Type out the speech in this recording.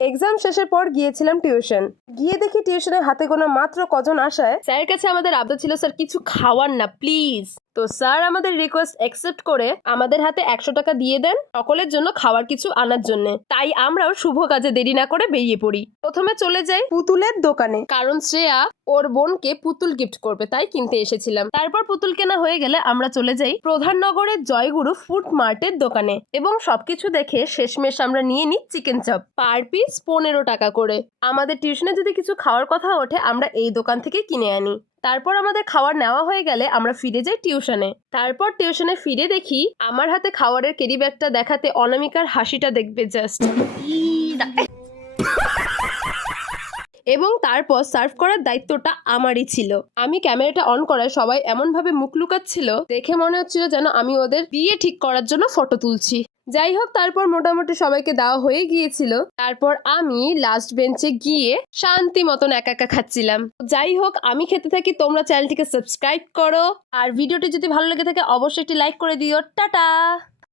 Exam শেষের পর গিয়েছিলাম টিউশন। গিয়ে দেখি টিউশনে হাতে গোনা মাত্র কজন আসায় স্যারের কাছে আমাদের আবদার ছিল, স্যার কিছু খাওয়ার না প্লিজ। তো স্যার আমাদের রিকোয়েস্ট অ্যাকসেপ্ট করে আমাদের হাতে 100 টাকা দিয়ে দেন সকলের জন্য খাওয়ার কিছু আনার জন্য। তাই আমরাও শুভ কাজে দেরি না করে বেরিয়ে পড়ি। প্রথমে চলে যাই পুতুলের দোকানে, কারণ শ্রেয়া ওর বোনকে পুতুল গিফট করবে তাই কিনতে এসেছিলাম। তারপর পুতুল কেনা হয়ে গেলে আমরা চলে যাই প্রধাননগরের জয়গুরু ফুড মার্টের দোকানে এবং সবকিছু দেখে শেষমেশ আমরা নিয়ে নিই চিকেন চপ, পার পিস 15 টাকা করে। আমাদের টিউশনে যদি কিছু খাওয়ার কথা ওঠে আমরা এই দোকান থেকে কিনে আনি। তারপর আমাদের খাবার নেওয়া হয়ে গেলে আমরা ফিরে যাই টিউশনে। তারপর টিউশনে ফিরে দেখি আমার হাতে খাবারের ক্যারি ব্যাগটা দেখাতে অনামিকার হাসিটা দেখবে জাস্ট। এবং তারপর সার্ভ করার দায়িত্বটা আমারই ছিল। আমি ক্যামেরাটা অন করায় সবাই এমনভাবে মুখ লুকাচ্ছিল, দেখে মনে হচ্ছিল যেন আমি ওদের বিয়ে ঠিক করার জন্য ফটো তুলছি। যাই হোক, তারপর মোটামুটি সবাইকে দেওয়া হয়ে গিয়েছিল। তারপর আমি লাস্ট বেঞ্চে গিয়ে শান্তি মতন একা একা খাচ্ছিলাম। যাই হোক, আমি খেতে থাকি, তোমরা চ্যানেলটিকে সাবস্ক্রাইব করো আর ভিডিওটি যদি ভালো লেগে থাকে অবশ্যই একটি লাইক করে দিও। টাটা।